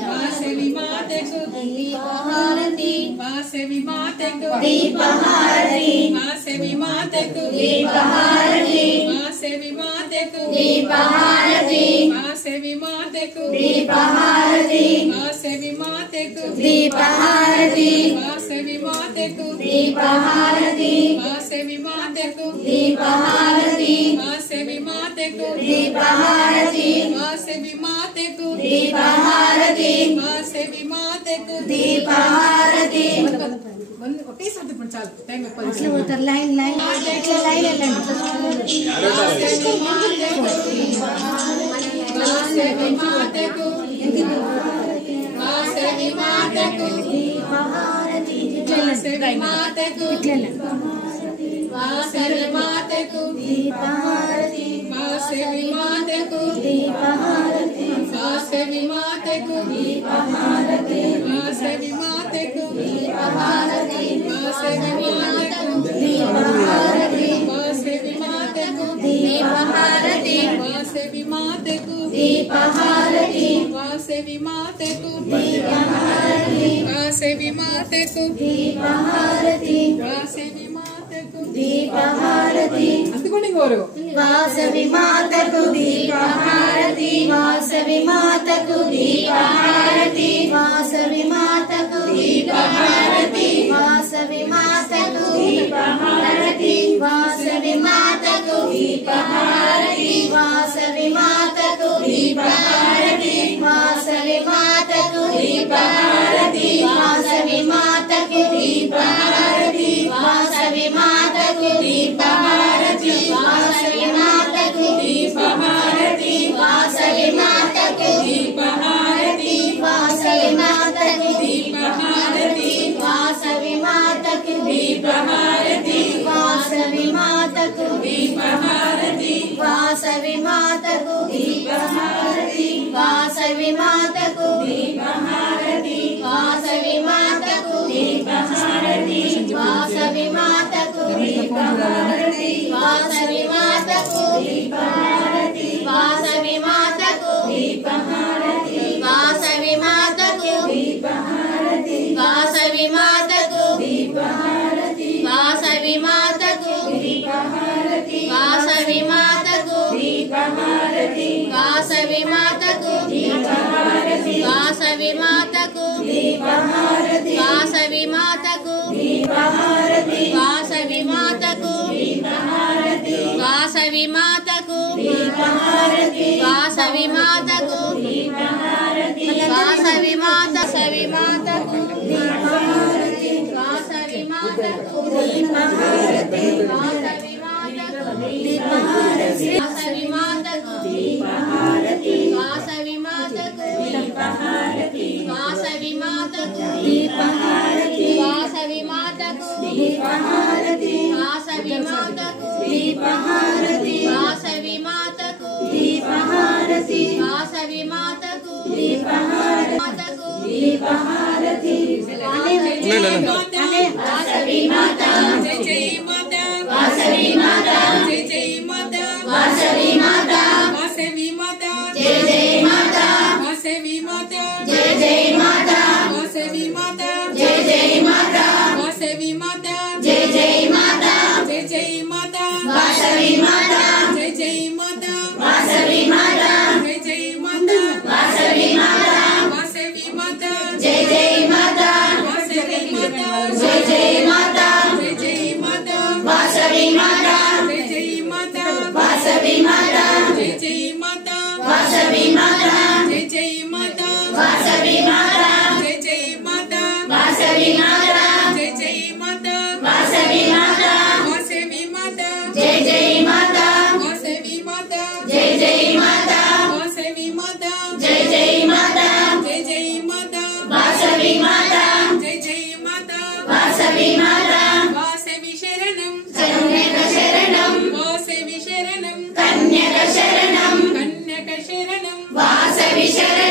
वासवी माते को दीपहारती वासवी माते को दीपहारती वासवी माते को दीपहारती वासवी माते को दीपहारती वासवी माते को दीपहारती वासवी माते को दीपहारती वासवी माते को दीपहारती वासवी माते को दीपहारती वासवी माते को दीपहारती वासवी माते को दीपहारती वासवी माते को दीपहारती ఒకేసారి ఇప్పుడు చాలు టైం ఎక్కువ అట్లా పోతారు లైన్ లైన్ ఇట్లా లైన్ వెళ్ళండి వాసవి మాతే को वासवी माते को दीपहारती वासवी माते को वासवी माते को दीपहारती वासवी माते को दीपहारती वासवी माते को दीपहारती वासवी माते को दीपहारती वासवी माते को दीपहारती वासवी माते को दीपहारती वासवी माते को दीपहारती वासवी माते को दीपहारती वासवी माते को दीपहारती वासवी माते को दीपहारती అందుకోండి గోరు वासवी मातకు दीपहारती वासवी मातకు दीपहारती वासवी मातకు दीपहारती वासवी मातకు दीपहारती वासवी मातకు दीपहारती वासवी मातకు दीपहारती वासवी मातకు दीपहारती वासवी मातకు दीपहारती वासवी मातకు दीपहारती वासवी मातకు दीपहारती वासवी मातకు दीपहारती वासवी मातకు दीपहारती वासवी मातకు दीपहारती वासवी मातకు दीपहारती वासवी मातకు वासवी मातకు वासवी मातకు वासवी मातకు वासवी मातku वासवी मातku वासवी मातku वासवी मातku वासवी मातku वासवी मातku वासवी मातku वासवी मातku वासवी मातku वासवी मातku वासवी मातku वासवी मातku वासवी माता सवी मातku वासवी मातku वासवी मातku वासवी मातku वासवी मातku वासवी मातku वासवी मातku वासवी मातku वासवी मातku वासवी माता जय जय माता वासवी माता जय जय माता वासवी माता वासवी माता जय जय माता वासवी माता जय जय माता वासवी माता जय जय माता वासवी माता जय जय माता जय जय माता वासवी माता जय जय माता वासवी माता जय जय माता वासवी माता वासवी माता जय जय माता वासवी माता जय जय माता जय जय माता वासवी माता जय जय माता वासवी माता जय जय माता वासवी माता जय जय माता वासवी माता जय जय माता वासवी माता जय जय माता वासवी माता वासवी माता जय जय माता वासवी माता जय जय माता वासवी माता जय जय माता जय जय माता वासवी माता जय जय माता वासवी माता वासवी शरणं कन्यक शरणं वासवी शरणं कन्यक शरणं कन्यक शरणं वासवी शरणं